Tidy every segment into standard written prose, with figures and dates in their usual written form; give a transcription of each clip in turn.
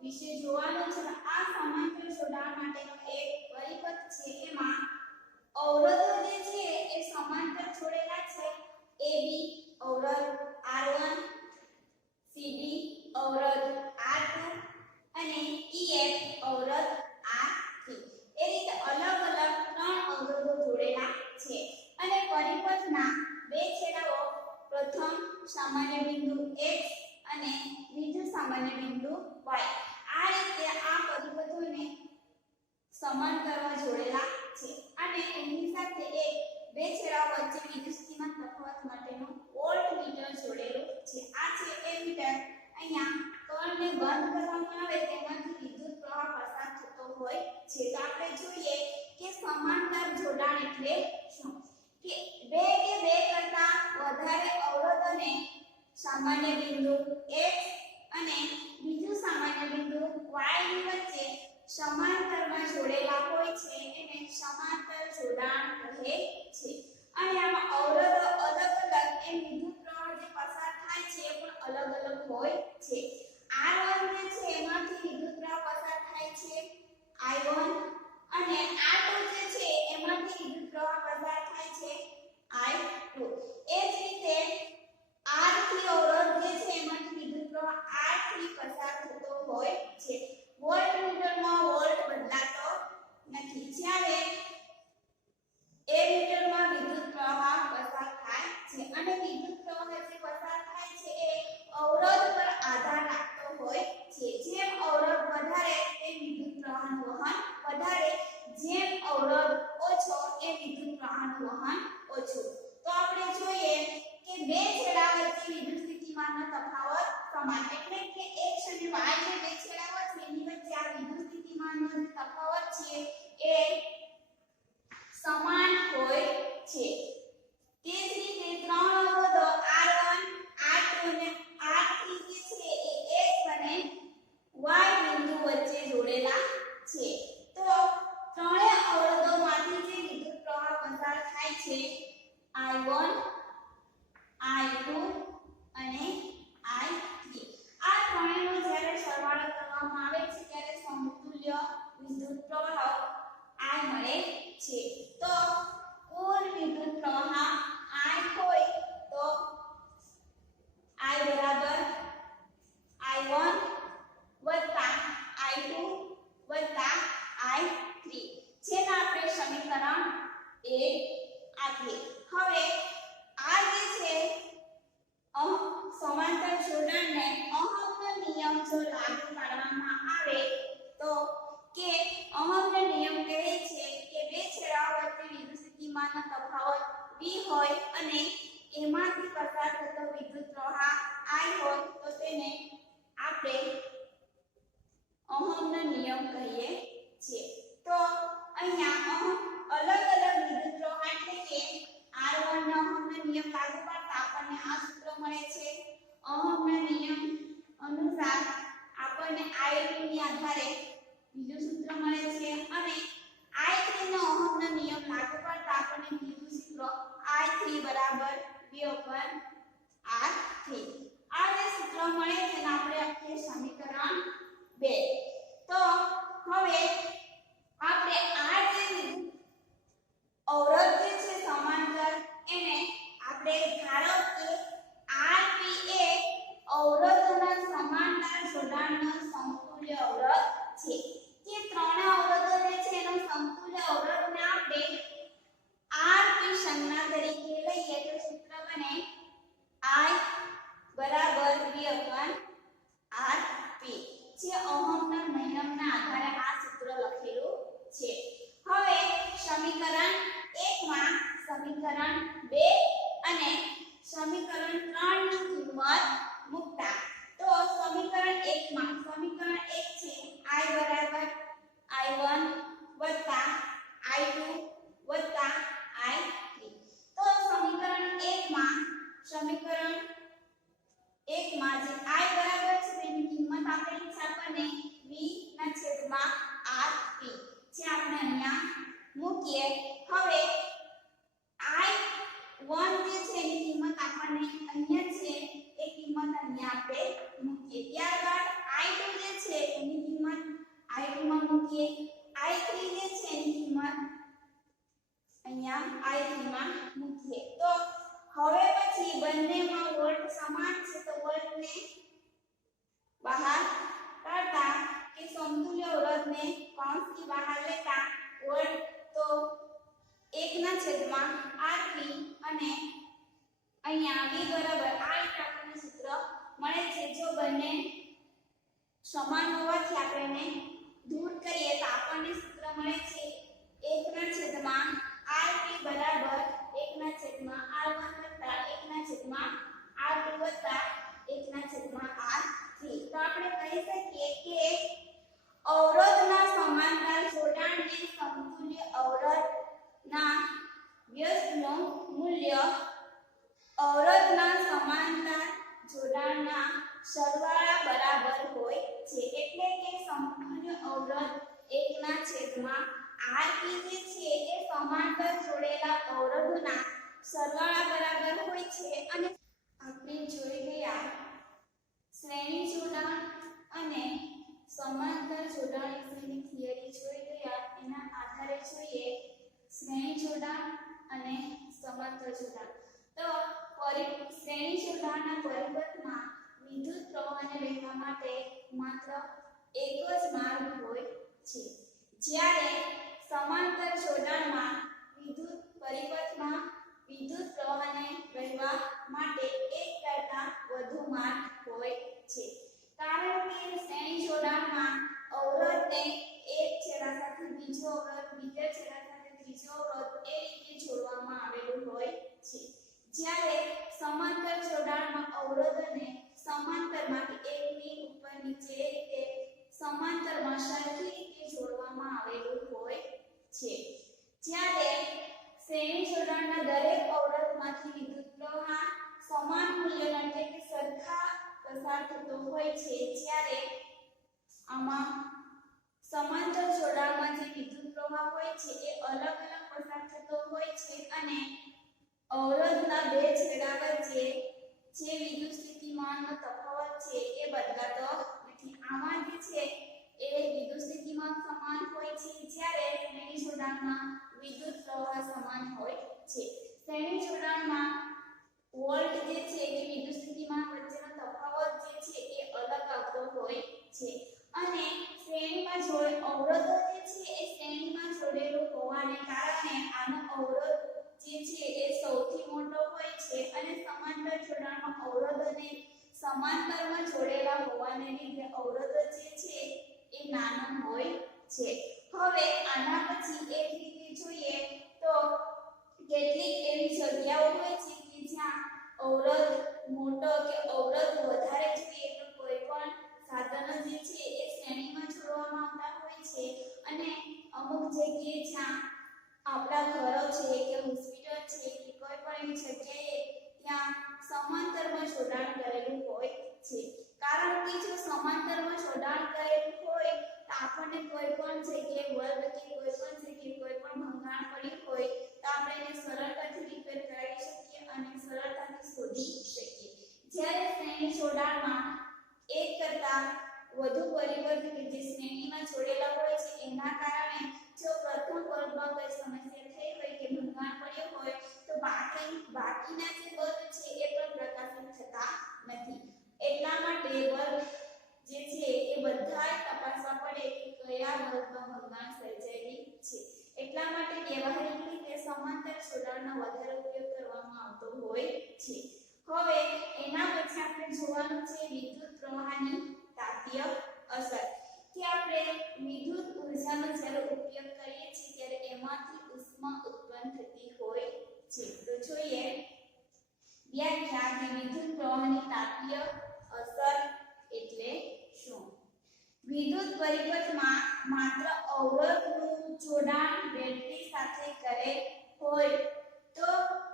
વિશે જોવાનું છે। આ સમાંતર જોડાણ માટેનો એક પરિપથ છે। એમાં અવરોધો જે છે એ સમાંતર જોડેલા છે। AB અવરોધ R1, CD અવરોધ R2 અને EF અવરોધ R3 એ રીતે અલગ અલગ ત્રણ અવરોધો જોડેલા છે અને પરિપથના બે છેડાઓ પ્રથમ સામાન્ય બિંદુ X અને બીજું સામાન્ય બિંદુ Y આ રીતે આ પરિપથોને સમાંતરમાં જોડેલા છે અને એની સાથે એક બે છેડાઓ વચ્ચે વિદ્યુતસ્થિતિમાન તફાવત માટેનું વોલ્ટમીટર જોડેલું છે। આ છે એમીટર। અહીંયા કણને બંધ કરવામાં આવે તેમાંથી વિદ્યુત પ્રવાહ પસાર થતો હોય છે। તો આપણે જોઈએ કે સમાંતર જોડાણ એટલે શું કે બે કરતા વધારે અવરોધોને સામાન્ય બિંદુ X અને બીજું સામાન્ય બિંદુ Y ની વચ્ચે સમાંતરમાં જોડેલા હોય છે એને સમાંતર જોડાણ કહે છે। અને આમાં અવરોધો અલગ અલગ એ વિદ્યુત પ્રવાહ જે પસાર થાય છે એ પણ અલગ અલગ હોય છે। R1 જે છે એમાંથી વિદ્યુત પ્રવાહ પસાર થાય છે I1 અને R2 જે છે એમાંથી વિદ્યુત પ્રવાહ પસાર થાય છે I2। એ જ રીતે R3 અવરોધ જે છે એમાંથી વિદ્યુત પ્રવાહ R3 પસાર થતો હોય છે। વોલ્ટમીટરમાં વોલ્ટ બદલાતો નથી જ્યારે એ મીટરમાં વિદ્યુત પ્રવાહ પસાર થાય છે અને વિદ્યુત પ્રવાહ જે પસાર થાય છે એ અવરોધ પર આધાર રાખતો હોય છે। જેમ અવરોધ વધારે તેમ વિદ્યુત પ્રવાહનું વહન વધારે, જેમ અવરોધ ઓછો એ વિદ્યુત પ્રવાહનું વહન ઓછું। તો આપણે જોઈએ કે બે છેડા વચ્ચે વિદ્યુત સ્થિતિમાનનો તફાવત સમાન એટલે કે x અને y જે બે છેડાઓ છે એની વચ્ચે આ વિદ્યુત સ્થિતિમાનનો જે તફાવત છે એ સમાન હોય છે। તે જ રીતે ત્રણ અવરોધો R1, R2 અને R3 જે છે એ x અને y બિંદુ વચ્ચે જોડેલા છે। તો ત્રણેય અવરોધોમાંથી જે વિદ્યુત પ્રવાહ પસાર થાય છે I1, I2 અને I3 આ ત્રણેયનો જ્યારે સરવાળો કરવામાં આવે છે ત્યારે સમતુલ્ય વિદ્યુત પ્રવાહ I મળે છે। તો કુલ વિદ્યુત પ્રવાહ I હોય તો I બરાબર I1 વત્તા I2 વત્તા I3 જેને આપણે સમીકરણ 1 આપીએ। હવે આ જે છે સમાંતર જોડાણને ઓહમનો નિયમ જો લાગુ પાડવામાં આવે તો કે ઓહમનો નિયમ કહે છે કે બે છેડાઓ વચ્ચે વિદ્યુત સ્થિતિમાનનો તફાવત V હોય અને એમાંથી પસાર થતો વિદ્યુત પ્રવાહ I હોય તો તેને આપણે ઓહમનો નિયમ કહીએ છીએ। તો અહીંયા અલગ અલગ વિદ્યુત પ્રવાહ એટલે કે R1 નો ઓહમનો નિયમ લાગુ પાડતા આપણને આ સૂત્ર મળે છે। ઓહમના નિયમ અનુસાર આપણને I2 ની આધારે બીજું સૂત્ર મળે છે અને I3 નો ઓહમનો નિયમ લાગુ પાડતા આપણને બીજું સૂત્ર I3 બરાબર V/R3 આ જે સૂત્ર મળે છે તેને આપણે લખીએ સમીકરણ 2। તો હવે આપણે આ જે અવરોધ જે છે સમાંતર એને આપણે ધારો કે Rp એ અવરોધોના સમાંતર જોડાણનો સમતુલ્ય અવરોધ છે કે ત્રણ અવરોધો જે છે એનો સમતુલ્ય અવરોધને આપણે Rp સંજ્ઞા તરીકે લઈએ તો સૂત્ર બને I બરાબર V/Rp જે ઓહમના નિયમના આધારે આ સૂત્ર લખેલું છે। હવે સમીકરણ 1 માં સમીકરણ 2 અને સમીકરણ 3 ની કિંમત મૂકતા તો સમીકરણ 1 માં સમીકરણ 1 છે I બરાબર I1 વત્તા I2 વત્તા I3 તો સમીકરણ 1 માં જે I બરાબર છે તેની કિંમત આપેલી છે આપણને V/Rp જે આપણે અહીંયા મૂકીએ। હવે I1 જે છે એની કિંમત આપણને અહીંયા છે એ કિંમત અહીંયા આપણે મૂકીએ। ત્યારબાદ I2 જે છે છે એની કિંમત I2 માં મૂકીએ, I3 જે છે એની કિંમત અહીંયા I3 માં મૂકીએ તો હવે પછી બંનેમાં વોલ્ટ સમાન છે તો વોલ્ટને બહાર કાઢતા કે સમતુલ્ય અવરોધને કૌંસથી બહાર લેતા વોલ્ટ તો 1/R3 અને અહીંયા V બરાબર આ રીતે આપણને સૂત્ર મળે છે જો બંને સમાન હોવાથી આપણે એને દૂર કરીએ તો આપણને સૂત્ર મળે છે 1/RP બરાબર 1/R1 1/R2 1/R3 તો આપણે કહી શકીએ કે અવરોધના સમાંતર જોડાણને સમતુલ્ય અવરોધના વ્યસ્તનું મૂલ્ય અવરોધના સમાંતર જોડાણના સરવાળા બરાબર હોય છે એટલે કે સમતુલ્ય અવરોધ 1/RP જે છે એ સમાંતર જોડેલા અવરોધોના સરવાળા બરાબર હોય છે અને આપણે જોઈ ગયા શ્રેણી જોડાણ અને સમાંતર જોડાણ વિશેની થિયરી જોઈ ગયા એના આધારે જોઈએ શ્રેણી જોડાણ અને સમાંતર જોડાણ તો શ્રેણી જોડાણના પરિબળમાં વિદ્યુત પ્રવાહને વહેવા માટે માત્ર એક જ માર્ગ હોય છે જ્યારે સમાંતર જોડાણમાં વિદ્યુત પરિપથમાં વિદ્યુત પ્રવાહને વહેવા માટે એક કરતાં વધુ માર્ગ હોય છે કારણ કે શ્રેણી જોડાણમાં અવરોધને એક છેડા સાથે બીજો અવરોધ બીજા છેડા સાથે ત્રીજો અવરોધ એ રીતે જોડવામાં આવેલું હોય છે જ્યારે સમાંતર જોડાણમાં અવરોધને સમાંતરમાંથી એકની ઉપર નીચે રીતે સમાંતરમાં સરખી રીતે જોડવામાં આવેલું હોય છે જ્યારે શ્રેણી જોડાણના દરેક અવરોધમાંથી વિદ્યુત પ્રવાહ સમાન મૂલ્યના એટલે કે સરખા પસાર થતો હોય છે જ્યારે આમાં સમાંતર જોડાણમાં જે વિદ્યુત પ્રવાહ હોય છે એ અલગ અલગ પસાર થતો હોય છે અને અવરોધના બે છેડા વચ્ચે જે વિદ્યુત સ્થિતિમાનનો તફાવત છે એ બદલાતો નથી આમાં જે છે એ વિદ્યુત સ્થિતિમાન સમાન હોય છે જ્યારે શ્રેણી જોડાણમાં વિદ્યુત પ્રવાહ સમાન હોય છે શ્રેણી જોડાણમાં વોલ્ટ જે છે કે વિદ્યુત સ્થિતિમાન વચ્ચેનો તફાવત જે છે એ અલગ આવતો હોય છે અને શ્રેણીમાં અવરોધો જે છે એ શ્રેણીમાં જોડેલું હોવાને કારણે આનો અવરોધ જે છે એ સૌથી મોટો હોય છે અને સમાંતર જોડાણમાં અવરોધોને સમાંતરમાં જોડેલા હોવાને લીધે અવરોધો જે છે એ નાનો હોય છે હવે આના પછી એક રીતે જોઈએ તો કેટલીક એવી જગ્યાઓ હોય છે કે જ્યાં અવરોધ મોટો કે અવરોધ વધારે જોઈએ તો કોઈ પણ સાધનો જે છે એ શ્રેણીમાં જોડવામાં આવતા હોય છે અને અમુક જગ્યાએ જ્યાં આપણા ઘરો છે કે હોસ્પિટલ છે કે કોઈ પણ એવી જગ્યાએ ત્યાં સમાંતરમાં જોડાણ કરેલું હોય છે કારણ કે જો સમાંતરમાં જોડાણ કરેલું હોય તો આપણને કોઈ પણ જગ્યાએ બલ્બ કે કોઈ પણ જગ્યાએ કોઈ પણ ભંગાણ પડ્યું હોય તો આપણે એને સરળતાથી રિપેર કરાવી શકીએ અને સરળતાથી શોધી શકીએ જ્યારે શ્રેણી જોડાણમાં એક કરતાં વધુ પરિબળ કે જે શ્રેણીમાં જોડેલા હોય છે એના કારણે જો પ્રથમ બલ્બમાં કોઈ સમસ્યા થઈ હોય કે ભંગાણ પડ્યું હોય તો બાકીના જે બલ્બ છે એ પણ પ્રકાશિત થતા નથી એટલા માટે બલ્બ જે છે એ બધાય તપાસવા પડે કે કયા બલ્બમાં ભંગાણ સર્જાયેલી છે એટલા માટે વ્યવહારિક રીતે સમાંતર જોડાણનો વધારે ઉપયોગ કરવામાં આવતો હોય છે હવે એના પછી આપણે જોવાનું છે વિદ્યુત પ્રવાહની તાપીય અસર કે આપણે વિદ્યુત ઉર્જાનો જ્યારે ઉપયોગ કરીએ છીએ ત્યારે એમાંથી ઉષ્મા ઉત્પન્ન થતી હોય છે તો જોઈએ વ્યાખ્યા કે વિદ્યુત પ્રવાહની તાપીય અસર એટલે શું વિદ્યુત પરિપથમાં માત્ર અવરોધનું જોડાણ બેટરી સાથે કરેલ હોય તો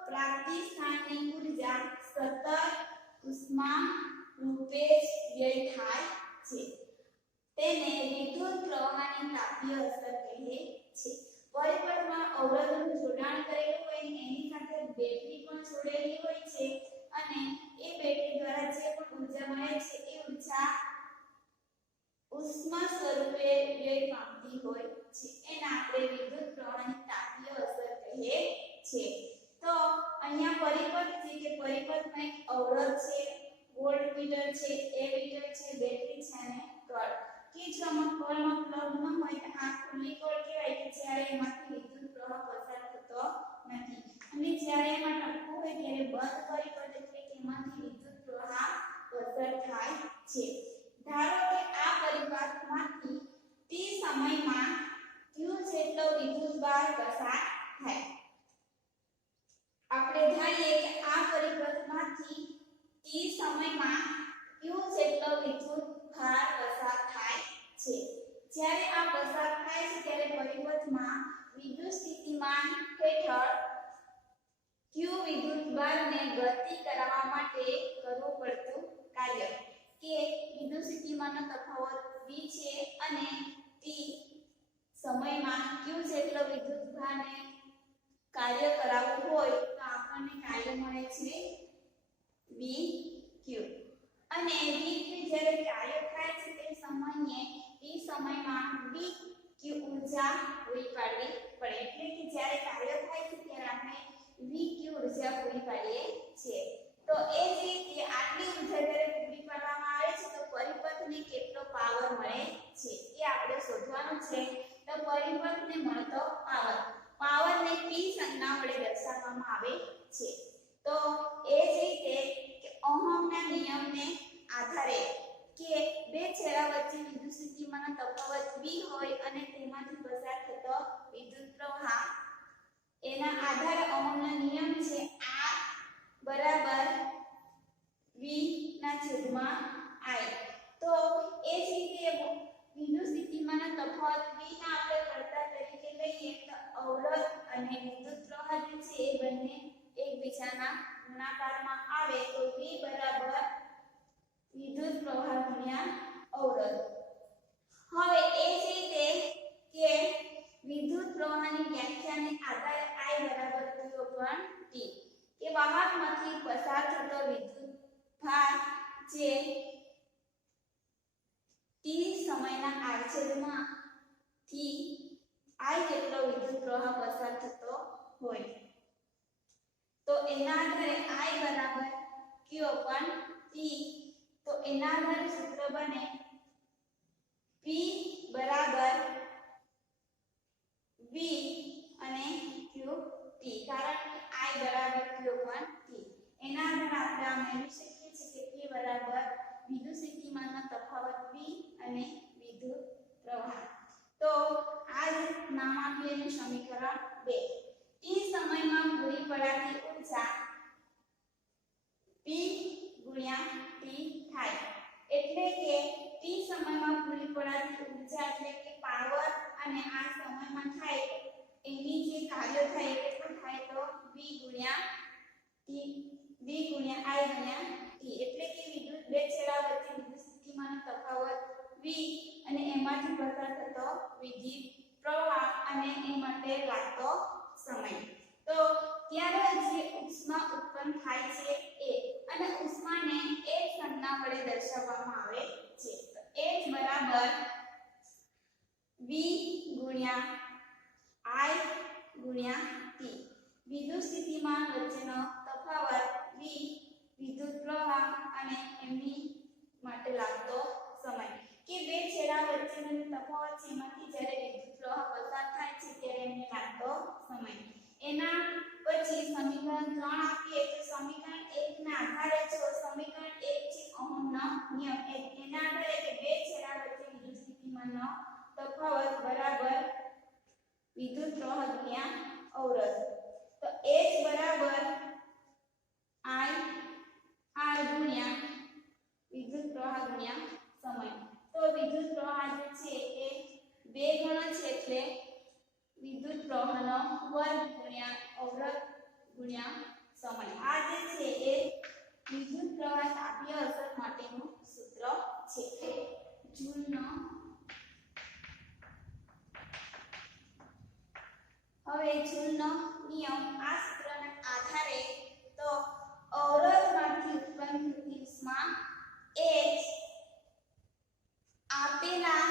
પ્રાપ્તિસ્થાનની ઉર્જા સતત ઉષ્મા રૂપે વ્યય થાય છે તેને વિદ્યુત પ્રવાહની તાપીય અસર કહે છે પરિપથમાં અવરોધનું જોડાણ કરેલું હોય એની સાથે બેટરી પણ જોડેલી હોય છે અને એ બેટરી દ્વારા જે પણ ઉર્જા મળે છે એ ઉર્જા વેગ પામતી હોય છે એને આપણે વિદ્યુત પ્રવાહની તાપીય અસર કહીએ છીએ તો અહીંયા પરિપથ છે કે પરિપથમાં એક અવરોધ છે વોલ્ટમીટર છે એમીટર છે બેટરી છે અને કળ કે જો આમાં કળમાં પ્લગ ન હોય તો આ ખુલ્લી કળ કહેવાય કે જ્યારે એમાંથી વિદ્યુત પ્રવાહ પસાર થતો નથી અને જ્યારે એમાં ટપકું હોય ત્યારે બંધ પરિપથ એટલે કે એમાંથી વિદ્યુત પ્રવાહ પસાર થાય છે ધારો કે આ પરિપથમાંથી t સમયમાં q જેટલો વિદ્યુતભાર પસાર થાય આપણે ધારીએ કે આ પરિપથમાંથી t સમયમાં q જેટલો વિદ્યુતભાર પસાર થાય છે જ્યારે આ પસાર થાય છે ત્યારે પરિપથમાં વિદ્યુત સ્થિતિમાન હેઠળ q વિદ્યુતભારને ગતિ કરાવવા માટે કરવું પડતું કાર્ય કે વિદ્યુત સ્થિતિમાનનો તફાવત v છે અને t સમયમાં q જેટલો વિદ્યુતભારને કાર્ય કરાવવું હોય તો આપણને કાર્ય મળે છે vq અને vq જ્યારે કાર્ય થાય છે તે સમયે t સમયમાં vq ઊર્જા પૂરી પાડવી પડે એટલે કે જ્યારે કાર્ય થાય છે ત્યારે આપણે vq ઊર્જા પૂરી પાડીએ છીએ તો એ જ રીતે આટલી ઊર્જા જ્યારે પૂરી પાડવામાં આવે છે તો પરિપથને કેટલો પાવર મળે છે એ આપણે શોધવાનું છે તો પરિપથને મળતો પાવરને p સંજ્ઞા વડે દર્શાવવામાં આવે છે તો એ જ રીતે કે ઓહમના નિયમને આધારે કે બે છેડા વચ્ચે વિદ્યુત સ્થિતિમાનનો તફાવત v હોય અને તેમાંથી પસાર થતો વિદ્યુત પ્રવાહ એના આધારે ઓહમનો નિયમ છે R બરાબર v ના છેદમાં I તો એ જ રીતે વિદ્યુત સ્થિતિમાનનો તફાવત v ના આપણે કરતા તરીકે લઈએ તો અવરોધ અને વિદ્યુત પ્રવાહ જે છે એ બંને એકબીજાના ગુણાકારમાં આવે તો v બરાબર વિદ્યુત પ્રવાહ ગુણ્યા અવરોધ હવે એ જ રીતે કે વિદ્યુત પ્રવાહની વ્યાખ્યાને આધારે I બરાબર q/t કે વાહકમાંથી પસાર થતો વિદ્યુતભાર જે t સમયના આડછેદમાં થી I જેટલો વિદ્યુત પ્રવાહ પસાર થતો હોય તો એના આધારે I બરાબર q/t તો એના આધારે સૂત્ર બને p બરાબર v અને qt કારણ કે I બરાબર q/t એના આધારે આપણે આ મેળવી શકીએ છીએ કે p બરાબર વિદ્યુત સ્થિતિમાનનો તફાવત v અને વિદ્યુત પ્રવાહ તો આ નામ આપીએ એનું સમીકરણ 2 t સમયમાં પૂરી પડાતી ઊર્જા p ગુણ્યા t થાય એટલે કે t સમયમાં પૂરી પડાતી ઊર્જા એટલે કે પાવર અને આ સમયમાં થાય એની જે કાર્ય થાય એ કેટલું થાય તો v ગુણ્યા i ગુણ્યા t એટલે કે વિદ્યુત બે છેડા વચ્ચે વિદ્યુત સ્થિતિમાનનો તફાવત v અને એમાંથી પસાર થતો વિદ્યુત પ્રવાહ અને એ માટે લાગતો સમય તો ત્યારે જે ઉષ્મા ઉત્પન્ન થાય છે એ અને ઉષ્માને એ સંજ્ઞા વડે દર્શાવવામાં આવે છે તો H બરાબર v ગુણ્યા I ગુણ્યા t વિદ્યુત સ્થિતિમાન વચ્ચેનો તફાવત v વિદ્યુત પ્રવાહ અને એમની માટે લાગતો સમય કે બે છેડા વચ્ચેનો તફાવત છે એમાંથી જ્યારે વિદ્યુત પ્રવાહ પસાર થાય છે ત્યારે એમને લાગતો સમય એના પછી સમીકરણ 3 આપીએ તો સમીકરણ 1 ના આધારે જો સમીકરણ 1 છે ઓહમનો નિયમ એના આધારે કે બે છેડા વચ્ચે વિદ્યુત સ્થિતિમાનનો તફાવત બરાબર વિદ્યુત પ્રવાહ ગુણ્યા અવરોધ તો H બરાબર I R ગુણ્યા વિદ્યુત પ્રવાહ ગુણ્યા સમય તો વિદ્યુત પ્રવાહ જે છે એ બે ગણો છે એટલે વિદ્યુત પ્રવાહનો વર્ગ ગુણ્યા અવરોધ ગુણ્યા સમય આ જે છે એ વિદ્યુત પ્રવાહ તાપીય અસર માટેનું સૂત્ર છે જૂલનો હવે જૂલનો નિયમ આ સૂત્રના આધારે તો અવરોધમાંથી ઉત્પન્ન થતી ઉષ્મા H આપેલા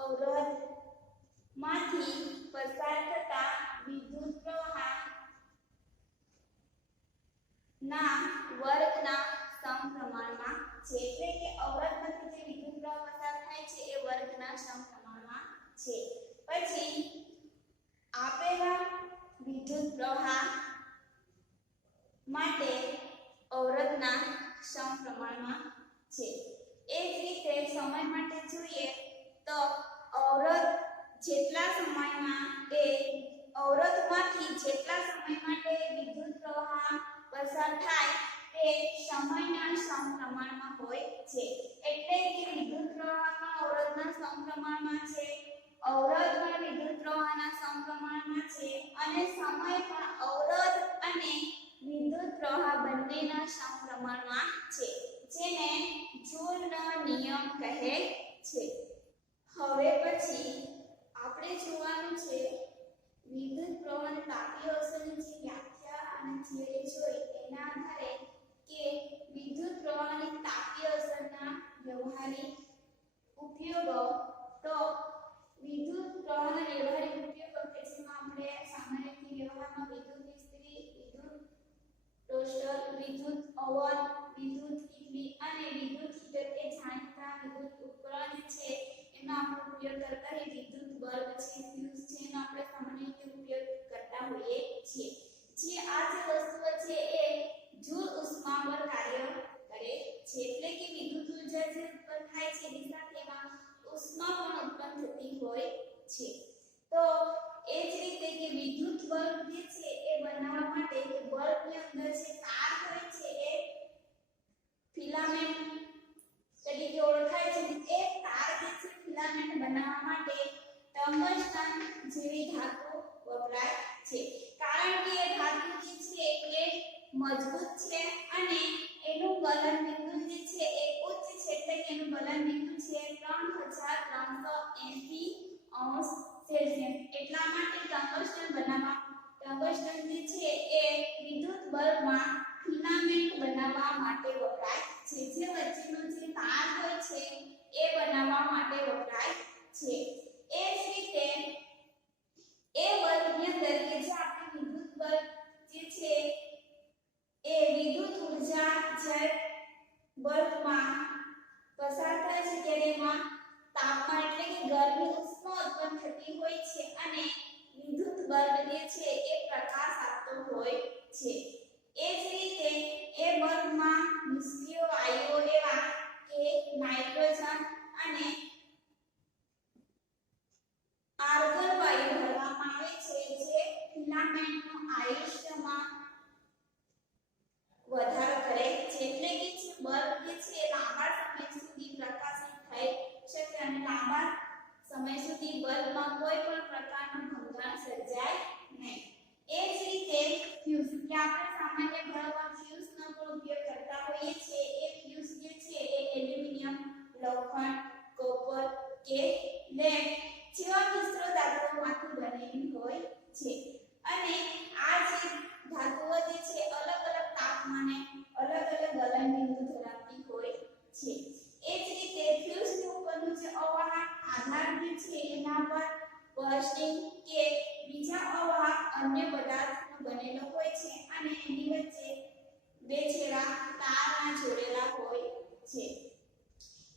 અવરોધ માંથી પસાર થતા વિદ્યુત પ્રવાહ ના વર્ગના સમપ્રમાણમાં છે એટલે કે અવરોધમાંથી જે વિદ્યુત પ્રવાહ પસાર થાય છે એ વર્ગના સમપ્રમાણમાં છે પછી આપેલા વિદ્યુત પ્રવાહ માટે અવરોધના સમપ્રમાણમાં છે એ જ રીતે સમય માટે જોઈએ તો અવરોધ જેટલા સમયમાં એ અવરોધમાંથી જેટલા સમય માટે વિદ્યુત પ્રવાહ પસાર થાય તે સમયના સમપ્રમાણમાં હોય છે એટલે કે વિદ્યુત પ્રવાહ પણ અવરોધના સમપ્રમાણમાં છે અવરોધ પણ વિદ્યુત પ્રવાહના સમપ્રમાણમાં છે અને સમય પણ અવરોધ અને વિદ્યુત પ્રવાહ બંનેના સમપ્રમાણમાં છે જેને જૂલનો નિયમ કહે છે હવે પછી આપણે જોવાનું છે વિદ્યુત પ્રવાહની તાપીય અસરની જે વ્યાખ્યા અને થિયરી જોઈ એના આધારે કે વિદ્યુત પ્રવાહની તાપીય અસરના વ્યવહારિક ઉપયોગો તો વિદ્યુત પ્રવાહના વ્યવહારિક ઉપયોગો કે જેમાં આપણે સામાન્ય રીતે વ્યવહારમાં વિદ્યુત ઇસ્ત્રી વિદ્યુત ટોસ્ટર વિદ્યુત ઓવન વિદ્યુત ઇડલી અને વિદ્યુત હીટર એ જાણીતા વિદ્યુત ઉપકરણ છે એનો આપણે ઉપયોગ કરતા હોય વિદ્યુત બલ્બ છે ફ્યુઝ છે એનો આપણે સામાન્ય રીતે ઉપયોગ કરતા હોઈએ છીએ જે આ જે વસ્તુઓ છે એ જૂલ ઉષ્મા પર કાર્ય કરે છે એટલે કે વિદ્યુત ઉર્જા જે ઉત્પન્ન થાય છે એની સાથે એમાં ઉષ્મા પણ ઉત્પન્ન થતી હોય છે તો એ જ રીતે કે વિદ્યુત બલ્બ જે છે એ બનાવવા માટે કે બલ્બની અંદર જે તાર હોય છે એ ફિલામેન્ટ તરીકે ઓળખાય છે એ તાર જે છે ફિલામેન્ટ બનાવવા માટે ટંગસ્ટન જેવી ધાતુ વપરાય છે કારણ કે એ ધાતુ જે છે એ મજબૂત છે અને એનું ગલન બિંદુ જે છે એ ઉચ્ચ છે એટલે કે એનું ગલન બિંદુ છે 3380 અંશ સેલ્સિયસ એટલા માટે ટંગસ્ટન બનાવવા ટંગસ્ટન જે છે એ વિદ્યુત બલ્બમાં ફિલામેન્ટ બનાવવા માટે વપરાય છે જે વચ્ચેનો જે તાર હોય છે એ બનાવવા માટે વપરાય છે એ જ રીતે એ બલ્બની અંદર કે જે આપણે વિદ્યુત બલ્બ જે છે એ વિદ્યુત ઉર્જા જે બલ્બમાં પસાર થાય છે ત્યારે એમાં તાપમાન એટલે કે ગરમી ઉષ્મા ઉત્પન્ન થતી હોય છે અને વિદ્યુત બલ્બ જે છે એ પ્રકાશ આપતો હોય છે એ જ રીતે એ બલ્બમાં નિષ્ક્રિય વાયુઓ એવા કે નાઇટ્રોજન અને આર્ગન વાયુ ભરવામાં આવે છે જે ફિલામેન્ટનો આયુષ્યમાં વધારો કરે છે એટલે કે જે બલ્બ જે છે લાંબા સમય સુધી પ્રકાશિત થઈ શકે અને લાંબા સમય સુધી બલ્બમાં કોઈ પણ પ્રકારનો ભંગાણ સર્જાય નહીં એ જ રીતે ફ્યુઝ કે આપણે સામાન્ય ઘરોમાં ફ્યુઝનો પણ ઉપયોગ કરતા હોઈએ છીએ એ ફ્યુઝ જે છે એ એલ્યુમિનિયમ લોખંડ કોપર કે લેડ જેવા મિશ્ર ધાતુઓમાંથી બનેલી હોય છે અને આ જે ધાતુઓ જે છે અલગ અલગ તાપમાને અલગ અલગ ગલન બિંદુ ધરાવતી હોય છે એ જ રીતે ફ્યુઝની ઉપરનું જે અવાહક આધાર જે છે એના પર બર્સ્ટિંગ કે બીજા અવાહક અન્ય પદાર્થનો બનેલો હોય છે અને એની વચ્ચે બે છેડા તારના જોડેલા હોય છે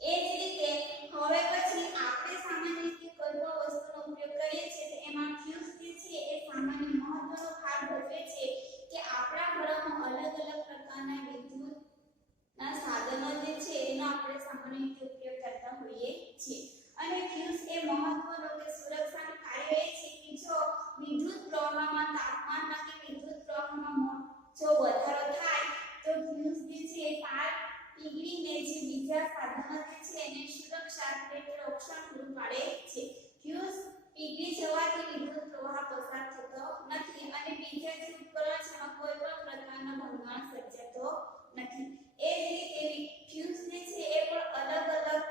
એ જ રીતે હવે પછી આપણે સામાન્ય રીતે કોઈ પણ વસ્તુનો ઉપયોગ કરીએ છીએ તો એમાં ફ્યુઝ જે છે એ સામાન્ય મહત્વનો ભાગ ભજવે છે કે આપણા ઘરોમાં અલગ અલગ પ્રકારના વિદ્યુતના સાધનો જે છે એનો આપણે સામાન્ય રીતે ઉપયોગ કરતા હોઈએ છીએ અને ફ્યુઝ એ મહત્વનો કે સુરક્ષાનું કાર્ય એ છે કે જો વિદ્યુત પ્રવાહમાં તાપમાનમાં કે વિદ્યુત પ્રવાહમાં જો વધારો થાય તો ફ્યુઝ જે છે તાર પીગળીને જે બીજા સાધનો જે છે એને સુરક્ષા એટલે રક્ષણ પૂરું પાડે છે ફ્યુઝ પીગળી જવાથી વિદ્યુત પ્રવાહ પસાર થતો નથી અને બીજા જે ઉપકરણ છે એમાં કોઈ પણ પ્રકારનો ભંગાણ સર્જાતો નથી એ જ રીતે ફ્યુઝ જે છે એ પણ અલગ અલગ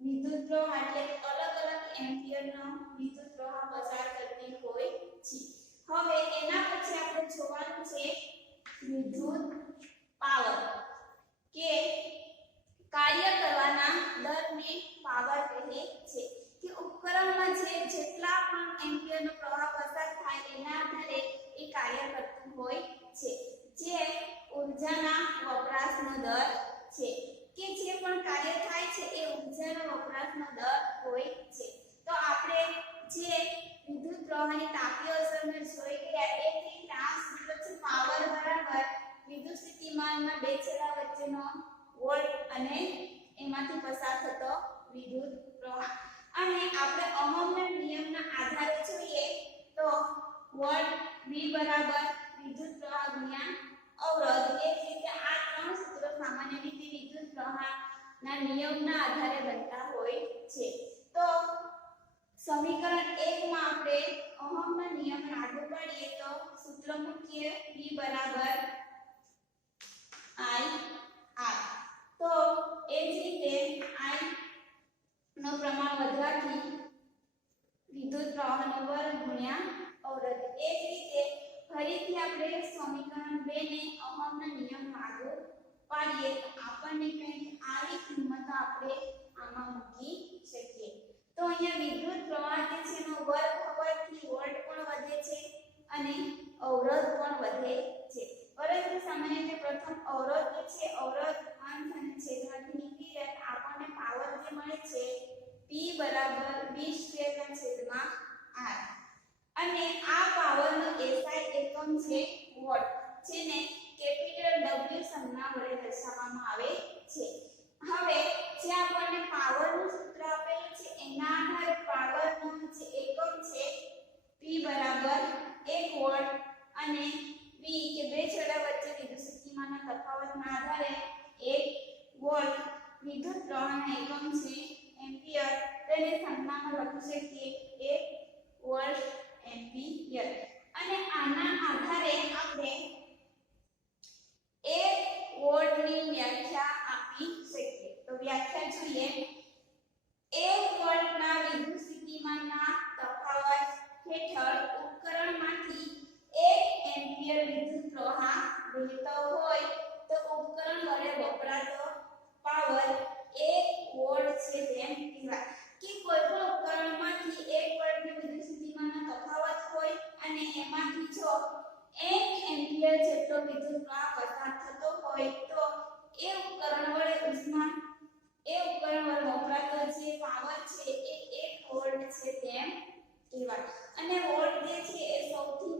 વિદ્યુત પ્રવાહ એટલે અલગ અલગ એમ્પિયરનો વિદ્યુત પ્રવાહ પસાર કરતી હોય છે હવે એના પછી આપણે જોવાનું છે વિદ્યુત પાવર કે કાર્ય કરવાના દરને પાવર કહે છે કે ઉપકરણમાં જે જેટલા એમ્પિયરનો પ્રવાહ પસાર થાય એના આધારે એ કાર્ય કરતું હોય છે, જે ઊર્જાના વપરાશનો દર છે, કે જે પણ કાર્ય થાય છે એ ઊર્જાના વપરાશનો દર હોય છે. તો આપણે જે વિદ્યુત પ્રવાહની તાપીય અસરને જોઈ ગયા એ ટ્રાન્સ પાવર બરાબર વિદ્યુત સ્થિતિમાનના બે છેડા વચ્ચેનો વોલ્ટ અને એમાંથી પસાર થતો વિદ્યુત પ્રવાહ. અને આપણે ઓહમના નિયમના આધારે જોઈએ તો વોલ્ટ V બરાબર વિદ્યુત પ્રવાહ ગુણ્યા અવરોધ. એ જ રીતે આ ત્રણ સૂત્રો સામાન્ય રીતે વિદ્યુત પ્રવાહના નિયમના આધારે બનતા હોય છે. તો સમીકરણ 1 માં આપણે ઓહમના નિયમ લાગુ પાડીએ તો સૂત્ર મૂકીએ V બરાબર I R. તો એ જ રીતે I નો પ્રમાણ વધવાથી વિદ્યુત પ્રવાહનો વર્ગ ગુણ્યા અવરોધ. એ જ રીતે ફરીથી આપણે સમીકરણ 2 ને ઓહમના નિયમ લાગુ પાડીએ તો આપણને કંઈક આવી કિંમત આપણે આમાં મૂકી શકીએ. તો અહીંયા વિદ્યુત પ્રવાહ જે છે એનો વર્ગ હોવાથી વોલ્ટ પણ વધે છે અને અવરોધ પણ વધે છે. પરંતુ સામાન્ય રીતે પ્રથમ અવરોધ જે છે અવરોધ અંશ અને છેદમાંથી નીકળી જાય તો આપણને પાવર જે મળે છે P બરાબર V² ના છેદમાં R. અને આ પાવરનો SI એકમ છે વોટ, જેને કેપિટલ W સંજ્ઞા વડે દર્શાવવામાં આવે છે. હવે જે આપણને પાવરનું સૂત્ર આપેલું છે એના આધારે પાવરનો જે એકમ છે P બરાબર 1 વોટ અને V કે બે છેડા વચ્ચે વિદ્યુત સ્થિતિમાનના તફાવતના આધારે 1 વોલ્ટ વિદ્યુત પ્રવાહના એકમ છે એમ્પિયર, તેને સંજ્ઞામાં લખી શકીએ 1 વોલ્ટ એમ્પિયર. અને આના આધારે આપણે 1 વોલ્ટની વ્યાખ્યા આપી શકીએ. તો વ્યાખ્યા જોઈએ. 1 વોલ્ટના વિદ્યુત સ્થિતિમાનના તફાવત હેઠળ ઉપકરણમાંથી 1 એમ્પિયર વિદ્યુત પ્રવાહ વહેતો હોય તો ઉપકરણ વડે વપરાતો પાવર 1 વોલ્ટ છે તેમ કહેવાય. કે કોઈ પણ ઉપકરણમાંથી 1 વોલ્ટની વિદ્યુત સ્થિતિમાનનો તફાવત હોય અને એમાંથી જો 1 એમ્પિયર જેટલો વિદ્યુત પ્રવાહ પસાર થતો હોય તો એ ઉપકરણ વડે વપરાતો જે પાવર છે એ 1 વોલ્ટ છે તેમ કહેવાય. અને વોલ્ટ જે છે એ સૌથી